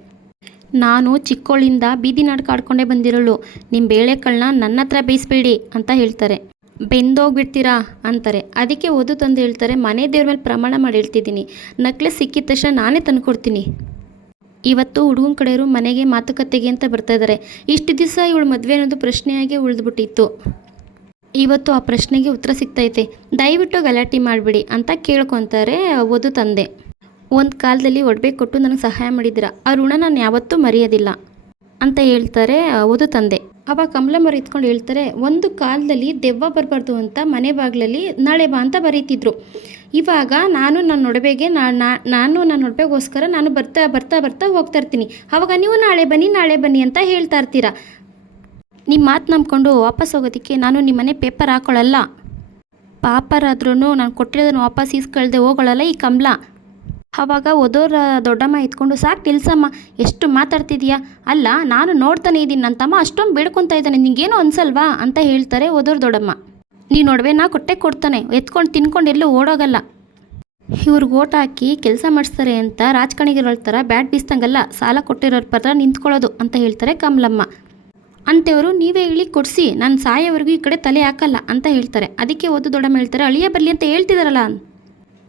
ನಾನು ಚಿಕ್ಕವಳಿಂದ ಬೀದಿ ನಾಟಕ ಆಡ್ಕೊಂಡೇ ಬಂದಿರೋಳು, ನಿಮ್ಮ ಬೇಳೆಕಾಳನ್ನ ನನ್ನ ಹತ್ರ ಬೇಯಿಸ್ಬೇಡಿ ಅಂತ ಹೇಳ್ತಾರೆ. ಬೆಂದೋಗ್ಬಿಡ್ತೀರಾ ಅಂತಾರೆ. ಅದಕ್ಕೆ ಓದು ತಂದು ಹೇಳ್ತಾರೆ, ಮನೆ ದೇವ್ರ ಮೇಲೆ ಪ್ರಮಾಣ ಮಾಡಿ ಹೇಳ್ತಿದ್ದೀನಿ, ನಕ್ಲೆಸ್ ಸಿಕ್ಕಿದ ತಕ್ಷಣ ನಾನೇ ತಂದುಕೊಡ್ತೀನಿ. ಇವತ್ತು ಹುಡುಗನ ಕಡೆಯವರು ಮನೆಗೆ ಮಾತುಕತೆಗೆ ಅಂತ ಬರ್ತಾ ಇದ್ದಾರೆ. ಇಷ್ಟು ದಿವಸ ಇವಳು ಮದುವೆ ಅನ್ನೋದು ಪ್ರಶ್ನೆಯಾಗಿ ಉಳಿದ್ಬಿಟ್ಟಿತ್ತು. ಇವತ್ತು ಆ ಪ್ರಶ್ನೆಗೆ ಉತ್ತರ ಸಿಗ್ತೈತೆ, ದಯವಿಟ್ಟು ಗಲಾಟೆ ಮಾಡಿಬಿಡಿ ಅಂತ ಕೇಳ್ಕೊತಾರೆ ಓದು ತಂದೆ. ಒಂದು ಕಾಲದಲ್ಲಿ ಒಡವೆ ಕೊಟ್ಟು ನನಗೆ ಸಹಾಯ ಮಾಡಿದ್ದೀರಾ, ಆ ಋಣ ನಾನು ಯಾವತ್ತೂ ಮರೆಯೋದಿಲ್ಲ ಅಂತ ಹೇಳ್ತಾರೆ ಓದು ತಂದೆ. ಅವಾಗ ಕಮಲಮ್ಮರು ಇತ್ಕೊಂಡು ಹೇಳ್ತಾರೆ, ಒಂದು ಕಾಲದಲ್ಲಿ ದೆವ್ವ ಬರಬಾರ್ದು ಅಂತ ಮನೆ ಬಾಗಿಲಲ್ಲಿ ನಾಳೆ ಬಾ ಅಂತ ಬರೀತಿದ್ರು. ಇವಾಗ ನಾನು ನನ್ನ ಒಡವೆಗೆ ನನ್ನ ಒಡವೆಗೋಸ್ಕರ ನಾನು ಬರ್ತಾ ಬರ್ತಾ ಬರ್ತಾ ಹೋಗ್ತಾ ಇರ್ತೀನಿ. ಆವಾಗ ನೀವು ನಾಳೆ ಬನ್ನಿ ಅಂತ ಹೇಳ್ತಾ ಇರ್ತೀರಾ. ನಿಮ್ಮ ಮಾತು ನಂಬ್ಕೊಂಡು ವಾಪಸ್ ಹೋಗೋದಕ್ಕೆ ನಾನು ನಿಮ್ಮನೆ ಪೇಪರ್ ಹಾಕೊಳ್ಳಲ್ಲ. ಪಾಪರಾದ್ರೂ ನಾನು ಕೊಟ್ಟಿರೋದನ್ನು ವಾಪಸ್ ಈಸ್ಕೊಳ್ದೆ ಹೋಗೋಳಲ್ಲ ಈ ಕಮಲ. ಆವಾಗ ಓದೋರ ದೊಡ್ಡಮ್ಮ ಇತ್ಕೊಂಡು, ಸಾಕು ನಿಲ್ಸಮ್ಮ, ಎಷ್ಟು ಮಾತಾಡ್ತಿದೀಯಾ, ಅಲ್ಲ ನಾನು ನೋಡ್ತಾನೆ ಇದ್ದೀನಿ, ನನ್ನ ತಮ್ಮ ಅಷ್ಟೊಂದು ಬೇಡ್ಕೊತಾ ಇದ್ದಾನೆ, ನಿಂಗೇನೋ ಅನ್ಸಲ್ವಾ ಅಂತ ಹೇಳ್ತಾರೆ ಓದೋರ ದೊಡ್ಡಮ್ಮ. ನೀನು ಒಡವೆನ ಕೊಡ್ತಾನೆ, ಎತ್ಕೊಂಡು ತಿನ್ಕೊಂಡು ಎಲ್ಲೂ ಓಡೋಗಲ್ಲ. ಇವ್ರಿಗೆ ಓಟ್ ಹಾಕಿ ಕೆಲಸ ಮಾಡಿಸ್ತಾರೆ ಅಂತ ರಾಜಕಾರಣಿಗಳ ಥರ ಬ್ಯಾಟ್ ಬೀಸ್ತಂಗಲ್ಲ, ಸಾಲ ಕೊಟ್ಟಿರೋರ ಪತ್ರ ನಿಂತ್ಕೊಳ್ಳೋದು ಅಂತ ಹೇಳ್ತಾರೆ ಕಮಲಮ್ಮ. ಅಂಥವರು ನೀವೇ ಹೇಳಿ ಕೊಡಿಸಿ, ನಾನು ಸಾಯೋವರೆಗೂ ಈ ಕಡೆ ತಲೆ ಹಾಕಲ್ಲ ಅಂತ ಹೇಳ್ತಾರೆ. ಅದಕ್ಕೆ ಓದು ದೊಡ್ಡಮ್ಮ ಹೇಳ್ತಾರೆ, ಅಳಿಯ ಬರಲಿ ಅಂತ ಹೇಳ್ತಿದಾರಲ್ಲ,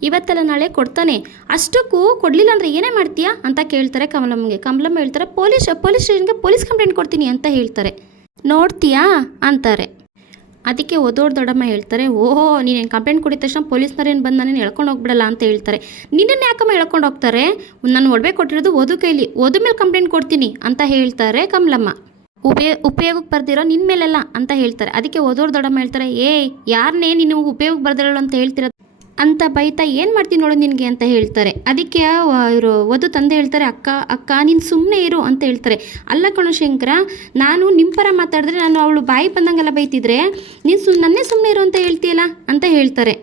ಇವತ್ತೆಲ್ಲ ನಾಳೆ ಕೊಡ್ತಾನೆ, ಅಷ್ಟಕ್ಕೂ ಕೊಡಲಿಲ್ಲ ಅಂದರೆ ಏನೇ ಮಾಡ್ತೀಯಾ ಅಂತ ಕೇಳ್ತಾರೆ ಕಮಲಮ್ಮಗೆ. ಕಮಲಮ್ಮ ಹೇಳ್ತಾರೆ, ಪೊಲೀಸ್ ಸ್ಟೇಷನ್ಗೆ ಪೊಲೀಸ್ ಕಂಪ್ಲೇಂಟ್ ಕೊಡ್ತೀನಿ ಅಂತ ಹೇಳ್ತಾರೆ. ನೋಡ್ತೀಯಾ ಅಂತಾರೆ. ಅದಕ್ಕೆ ಓದೋರು ದೊಡ್ಡಮ್ಮ ಹೇಳ್ತಾರೆ, ಓಹೋ ನೀನೇನು ಕಂಪ್ಲೇಂಟ್ ಕೊಡಿದ ತಕ್ಷಣ ಪೊಲೀಸ್ನವ್ರೇನು ಬಂದು ನಾನೇನು ಎಳ್ಕೊಂಡು ಹೋಗ್ಬಿಡಲ್ಲ ಅಂತ ಹೇಳ್ತಾರೆ. ನಿನ್ನನ್ನು ಯಾಕಮ್ಮ ಎಳ್ಕೊಂಡು ಹೋಗ್ತಾರೆ, ನಾನು ಒಡವೆ ಕೊಟ್ಟಿರೋದು ಓದು ಕೈಲಿ, ಓದು ಮೇಲೆ ಕಂಪ್ಲೇಂಟ್ ಕೊಡ್ತೀನಿ ಅಂತ ಹೇಳ್ತಾರೆ ಕಮಲಮ್ಮ. ಉಪಯೋಗಕ್ಕೆ ಬರ್ದಿರೋ ನಿನ್ನ ಮೇಲೆಲ್ಲ ಅಂತ ಹೇಳ್ತಾರೆ. ಅದಕ್ಕೆ ಓದೋರು ದೊಡ್ಡಮ್ಮ ಹೇಳ್ತಾರೆ, ಯಾರನ್ನೇ ನೀನು ಉಪಯೋಗಕ್ಕೆ ಬರ್ದಿರೋಳು ಅಂತ ಹೇಳ್ತಿರೋದು ಅಂತ ಬೈತಾ ಏನು ಮಾಡ್ತೀನಿ ನೋಡು ನಿನಗೆ ಅಂತ ಹೇಳ್ತಾರೆ. ಅದಕ್ಕೆ ಇವರು ಓದು ತಂದೆ ಹೇಳ್ತಾರೆ, ಅಕ್ಕ ನೀನು ಸುಮ್ಮನೆ ಇರು ಅಂತ ಹೇಳ್ತಾರೆ. ಅಲ್ಲ ಕಣೋ ಶಂಕರ, ನಾನು ನಿಮ್ಮ ಪರ ಮಾತಾಡಿದ್ರೆ ನಾನು ಅವಳು ಬಾಯಿ ಬಂದಂಗೆಲ್ಲ ಬೈತಿದ್ರೆ ನೀನು ನನ್ನೇ ಸುಮ್ಮನೆ ಇರು ಅಂತ ಹೇಳ್ತೀಯಲ್ಲ ಅಂತ ಹೇಳ್ತಾರೆ.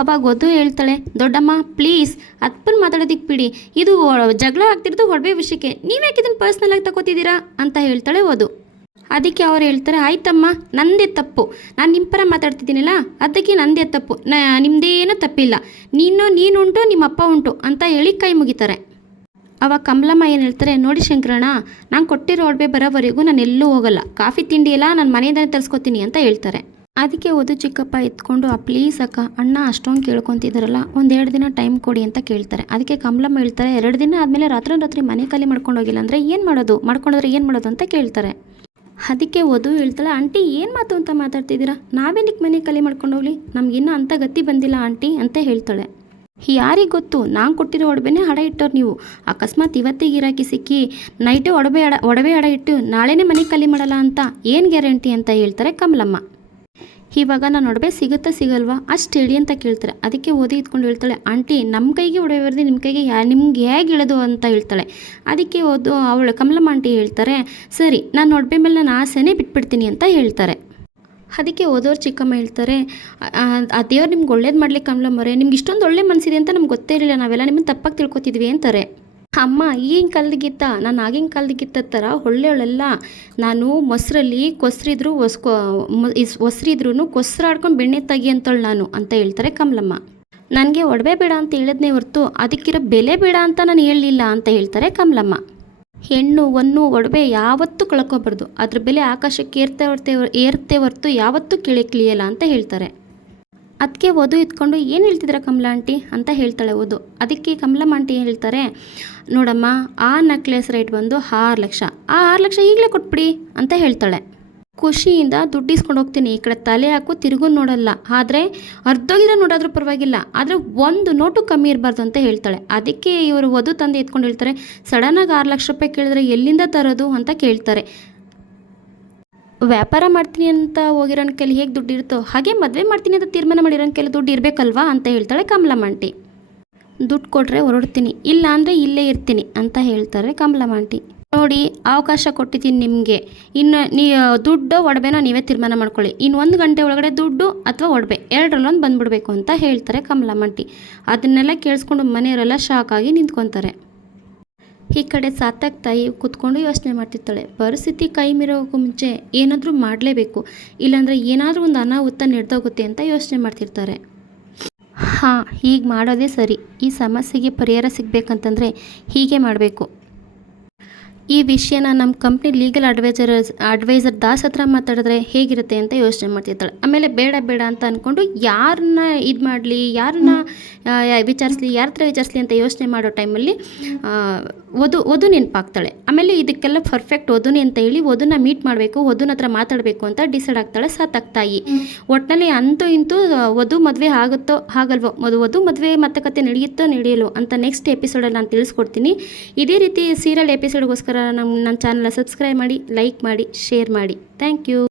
ಅವಾಗ ಓದು ಹೇಳ್ತಾಳೆ, ದೊಡ್ಡಮ್ಮ ಪ್ಲೀಸ್ ಅಪ್ಪನ ಮಾತಾಡೋದಿಕ್ಕೆ ಬಿಡಿ, ಇದು ಜಗಳ ಆಗ್ತಿರೋದು ಒಡವೆ ವಿಷಯಕ್ಕೆ, ನೀವ್ಯಾಕೆ ಇದನ್ನು ಪರ್ಸ್ನಲಾಗಿ ತಗೋತಿದ್ದೀರಾ ಅಂತ ಹೇಳ್ತಾಳೆ ಓದು. ಅದಕ್ಕೆ ಅವ್ರು ಹೇಳ್ತಾರೆ, ಆಯ್ತಮ್ಮ ನಂದೇ ತಪ್ಪು, ನಾನು ನಿಮ್ಮ ಪರ ಮಾತಾಡ್ತಿದ್ದೀನಲ್ಲ ಅದಕ್ಕೆ ನಂದೇ ತಪ್ಪು, ನಿಮ್ಮದೇನೂ ತಪ್ಪಿಲ್ಲ, ನೀನುಂಟು ನಿಮ್ಮಪ್ಪ ಉಂಟು ಅಂತ ಹೇಳಿ ಕೈ ಮುಗಿತಾರೆ. ಅವಾಗ ಕಮಲಮ್ಮ ಏನು ಹೇಳ್ತಾರೆ, ನೋಡಿ ಶಂಕರಣ್ಣ, ನಾನು ಕೊಟ್ಟಿರೋ ಒಡವೆ ಬರೋವರೆಗೂ ನಾನು ಎಲ್ಲೂ ಹೋಗಲ್ಲ, ಕಾಫಿ ತಿಂಡಿ ಎಲ್ಲ ನಾನು ಮನೆಯಿಂದಲೇ ತರಿಸ್ಕೊತೀನಿ ಅಂತ ಹೇಳ್ತಾರೆ. ಅದಕ್ಕೆ ಓದು ಚಿಕ್ಕಪ್ಪ ಎತ್ಕೊಂಡು, ಪ್ಲೀಸ್ ಅಕ್ಕ, ಅಣ್ಣ ಅಷ್ಟೊಂದು ಕೇಳ್ಕೊತಿದ್ದಾರಲ್ಲ, 1-2 ದಿನ ಟೈಮ್ ಕೊಡಿ ಅಂತ ಕೇಳ್ತಾರೆ. ಅದಕ್ಕೆ ಕಮಲಮ್ಮ ಹೇಳ್ತಾರೆ, 2 ದಿನ ಆದಮೇಲೆ ರಾತ್ರಿ ಮನೆ ಖಾಲಿ ಮಾಡ್ಕೊಂಡು ಹೋಗಿಲ್ಲ ಅಂದರೆ ಏನು ಮಾಡೋದು, ಮಾಡ್ಕೊಂಡೋದ್ರೆ ಏನು ಮಾಡೋದು ಅಂತ ಕೇಳ್ತಾರೆ. ಅದಕ್ಕೆ ಓದು ಹೇಳ್ತಾಳೆ, ಆಂಟಿ ಏನು ಮಾತು ಅಂತ ಮಾತಾಡ್ತಿದ್ದೀರಾ, ನಾವೇನಕ್ಕೆ ಮನೆ ಖಾಲಿ ಮಾಡ್ಕೊಂಡು ಹೋಗ್ಲಿ, ನಮಗಿನ್ನೂ ಅಂಥ ಗತಿ ಬಂದಿಲ್ಲ ಆಂಟಿ ಅಂತ ಹೇಳ್ತಾಳೆ. ಯಾರಿಗೆ ಗೊತ್ತು, ನಾನು ಕೊಟ್ಟಿರೋ ಒಡವೆನೇ ಹಡ ಇಟ್ಟವ್ರು ನೀವು, ಅಕಸ್ಮಾತ್ ಇವತ್ತೇ ಗಿರಾಕಿ ಸಿಕ್ಕಿ ನೈಟೇ ಒಡವೆ ಹಡ ಇಟ್ಟು ನಾಳೆನೇ ಮನೆ ಖಾಲಿ ಮಾಡಲ್ಲ ಅಂತ ಏನು ಗ್ಯಾರಂಟಿ ಅಂತ ಹೇಳ್ತಾರೆ ಕಮಲಮ್ಮ. ಇವಾಗ ನಾನು ಒಡವೆ ಸಿಗುತ್ತಾ ಸಿಗಲ್ವಾ ಅಷ್ಟು ಹೇಳಿ ಅಂತ ಕೇಳ್ತಾರೆ. ಅದಕ್ಕೆ ಓದಿ ಇದ್ಕೊಂಡು ಹೇಳ್ತಾಳೆ, ಆಂಟಿ ನಮ್ಮ ಕೈಗೆ ಒಡವೆ ಬರೆದು ನಿಮ್ಮ ಕೈಗೆ ನಿಮ್ಗೆ ಹೇಗೆ ಇಳೋದು ಅಂತ ಹೇಳ್ತಾಳೆ. ಅದಕ್ಕೆ ಅವಳು ಕಮಲಮ್ಮ ಆಂಟಿ ಹೇಳ್ತಾರೆ, ಸರಿ ನಾನು ಒಡವೆ ಮೇಲೆ ನಾನು ಆಸೆನೇ ಬಿಟ್ಬಿಡ್ತೀನಿ ಅಂತ ಹೇಳ್ತಾರೆ. ಅದಕ್ಕೆ ಓದೋರು ಚಿಕ್ಕಮ್ಮ ಹೇಳ್ತಾರೆ, ಆ ದೇವ್ರು ನಿಮ್ಗೆ ಒಳ್ಳೇದು ಮಾಡಲಿಕ್ಕೆ ಕಮಲಮ್ಮರೇ, ನಿಮ್ಗೆ ಇಷ್ಟೊಂದು ಒಳ್ಳೆ ಮನಸ್ಸಿದೆ ಅಂತ ನಮ್ಗೆ ಗೊತ್ತೇ ಇರಲಿಲ್ಲ, ನಾವೆಲ್ಲ ನಿಮ್ಮನ್ನು ತಪ್ಪಾಗಿ ತಿಳ್ಕೊತಿದ್ವಿ ಅಂತಾರೆ. ಅಮ್ಮ ಈಗಿನ ಕಾಲದಗಿತ್ತ ನಾನು ಆಗಿನ ಕಾಲದಗಿತ್ತ ಥರ ಒಳ್ಳೆಯವಳೆಲ್ಲ, ನಾನು ಮೊಸರಲ್ಲಿ ಒಸರಿದ್ರೂ ಕೊಸ್ರಾಡ್ಕೊಂಡು ಬೆಣ್ಣೆ ತೆಗಿ ಅಂತೇಳಿ ನಾನು ಅಂತ ಹೇಳ್ತಾರೆ ಕಮಲಮ್ಮ. ನನಗೆ ಒಡವೆ ಬೇಡ ಅಂತ ಹೇಳಿದ್ನೇ ಹೊರತು ಅದಕ್ಕಿರೋ ಬೆಲೆ ಬೇಡ ಅಂತ ನಾನು ಹೇಳಲಿಲ್ಲ ಅಂತ ಹೇಳ್ತಾರೆ ಕಮಲಮ್ಮ. ಹೆಣ್ಣು ಹೊನ್ನು ಒಡವೆ ಯಾವತ್ತೂ ಕಳ್ಕೊಬಾರ್ದು, ಅದ್ರ ಬೆಲೆ ಆಕಾಶಕ್ಕೆ ಏರ್ತೆ ಹೊರತು ಯಾವತ್ತೂ ಕೆಳಕ್ಕಿಳಿಯಲ್ಲ ಅಂತ ಹೇಳ್ತಾರೆ. ಅದಕ್ಕೆ ವಧು ಇದ್ಕೊಂಡು ಏನು ಹೇಳ್ತಿದ್ರ ಕಮಲ ಆಂಟಿ ಅಂತ ಹೇಳ್ತಾಳೆ ವಧು. ಅದಕ್ಕೆ ಕಮಲಮ್ಮ ಆಂಟಿ ಏನು ಹೇಳ್ತಾರೆ, ನೋಡಮ್ಮ ಆ ನೆಕ್ಲೆಸ್ ರೇಟ್ ಬಂದು 6 ಲಕ್ಷ, ಆ 6 ಲಕ್ಷ ಈಗಲೇ ಕೊಟ್ಬಿಡಿ ಅಂತ ಹೇಳ್ತಾಳೆ. ಖುಷಿಯಿಂದ ದುಡ್ಡು ಇಸ್ಕೊಂಡು ಹೋಗ್ತೀನಿ, ಈ ಕಡೆ ತಲೆ ಹಾಕು ತಿರುಗು ನೋಡಲ್ಲ, ಆದರೆ ಅರ್ಧೋಗಿದ್ರೆ ನೋಡೋದ್ರೂ ಪರವಾಗಿಲ್ಲ, ಆದರೆ ಒಂದು ನೋಟು ಕಮ್ಮಿ ಇರಬಾರ್ದು ಅಂತ ಹೇಳ್ತಾಳೆ. ಅದಕ್ಕೆ ಇವರು ವಧು ತಂದೆ ಎತ್ಕೊಂಡು ಹೇಳ್ತಾರೆ, ಸಡನ್ನಾಗಿ 6 ಲಕ್ಷ ರೂಪಾಯಿ ಕೇಳಿದ್ರೆ ಎಲ್ಲಿಂದ ತರೋದು ಅಂತ ಕೇಳ್ತಾರೆ. ವ್ಯಾಪಾರ ಮಾಡ್ತೀನಿ ಅಂತ ಹೋಗಿರೋನ ಕೈಲಿ ಹೇಗೆ ದುಡ್ಡು ಇರುತ್ತೋ ಹಾಗೆ ಮದುವೆ ಮಾಡ್ತೀನಿ ಅಂತ ತೀರ್ಮಾನ ಮಾಡಿರೋನ ಕೈಲಿ ದುಡ್ಡು ಇರಬೇಕಲ್ವಾ ಅಂತ ಹೇಳ್ತಾಳೆ ಕಮಲಮ್ಮ ಆಂಟಿ. ದುಡ್ಡು ಕೊಟ್ಟರೆ ಹೊರಡ್ತೀನಿ, ಇಲ್ಲ ಅಂದರೆ ಇಲ್ಲೇ ಇರ್ತೀನಿ ಅಂತ ಹೇಳ್ತಾರೆ ಕಮಲಮ್ಮ ಆಂಟಿ. ನೋಡಿ ಅವಕಾಶ ಕೊಟ್ಟಿದ್ದೀನಿ ನಿಮಗೆ, ಇನ್ನು ದುಡ್ಡು ಒಡವೆನ ನೀವೇ ತೀರ್ಮಾನ ಮಾಡ್ಕೊಳ್ಳಿ, ಇನ್ನು 1 ಗಂಟೆ ಒಳಗಡೆ ದುಡ್ಡು ಅಥವಾ ಒಡವೆ ಎರಡರಲ್ಲೊಂದು ಬಂದ್ಬಿಡ್ಬೇಕು ಅಂತ ಹೇಳ್ತಾರೆ ಕಮಲಮ್ಮ ಆಂಟಿ. ಅದನ್ನೆಲ್ಲ ಕೇಳಿಸ್ಕೊಂಡು ಮನೆಯವರೆಲ್ಲ ಶಾಕ್ ಆಗಿ ನಿಂತ್ಕೊತಾರೆ. ಈ ಕಡೆ ಸಾರ್ಥಕ್ ತಾಯಿ ಕೂತ್ಕೊಂಡು ಯೋಚನೆ ಮಾಡ್ತಿರ್ತಾಳೆ, ಪರಿಸ್ಥಿತಿ ಕೈ ಮೀರೋಕ್ಕೂ ಮುಂಚೆ ಏನಾದರೂ ಮಾಡಲೇಬೇಕು, ಇಲ್ಲಾಂದರೆ ಏನಾದರೂ ಒಂದು ಅನಾಹುತ ನಡೆದೋಗುತ್ತೆ ಅಂತ ಯೋಚನೆ ಮಾಡ್ತಿರ್ತಾರೆ. ಹಾಂ, ಹೀಗೆ ಮಾಡೋದೇ ಸರಿ, ಈ ಸಮಸ್ಯೆಗೆ ಪರಿಹಾರ ಸಿಗಬೇಕಂತಂದರೆ ಹೀಗೆ ಮಾಡಬೇಕು. ಈ ವಿಷಯನ ನಮ್ಮ ಕಂಪ್ನಿ ಲೀಗಲ್ ಅಡ್ವೈಸರ್ ದಾಸ್ ಹತ್ರ ಮಾತಾಡಿದ್ರೆ ಹೇಗಿರುತ್ತೆ ಅಂತ ಯೋಚನೆ ಮಾಡ್ತಿರ್ತಾಳೆ. ಆಮೇಲೆ ಬೇಡ ಅಂತ ಅಂದ್ಕೊಂಡು ಯಾರನ್ನ ಇದು ಮಾಡಲಿ, ಯಾರನ್ನ ವಿಚಾರಿಸ್ಲಿ, ಯಾರ ಹತ್ರ ವಿಚಾರಿಸ್ಲಿ ಅಂತ ಯೋಚನೆ ಮಾಡೋ ಟೈಮಲ್ಲಿ ವಧು ನೆನಪಾಗ್ತಾಳೆ. ಆಮೇಲೆ ಇದಕ್ಕೆಲ್ಲ ಪರ್ಫೆಕ್ಟ್ ವಧುನೇ ಅಂತ ಹೇಳಿ ವಧುನ ಮೀಟ್ ಮಾಡಬೇಕು, ವಧುನ ಹತ್ರ ಮಾತಾಡಬೇಕು ಅಂತ ಡಿಸೈಡ್ ಆಗ್ತಾಳೆ ಸಾರ್ಥಕ್ ತಾಯಿ. ಒಟ್ಟಿನಲ್ಲಿ ಅಂತೂ ಇಂತೂ ವಧು ಮದುವೆ ಆಗುತ್ತೋ ಆಗಲ್ವೋ, ವಧು ಮದುವೆ ಮಾತುಕತೆ ನಡೆಯುತ್ತೋ ನಡೆಯಲು ಅಂತ ನೆಕ್ಸ್ಟ್ ಎಪಿಸೋಡಲ್ಲಿ ನಾನು ತಿಳಿಸ್ಕೊಡ್ತೀನಿ. ಇದೇ ರೀತಿ ಸೀರಿಯಲ್ ಎಪಿಸೋಡ್ಗೋಸ್ಕರ ನನ್ನ ಚಾನಲ್ನ ಸಬ್ಸ್ಕ್ರೈಬ್ ಮಾಡಿ, ಲೈಕ್ ಮಾಡಿ, ಶೇರ್ ಮಾಡಿ. Thank you.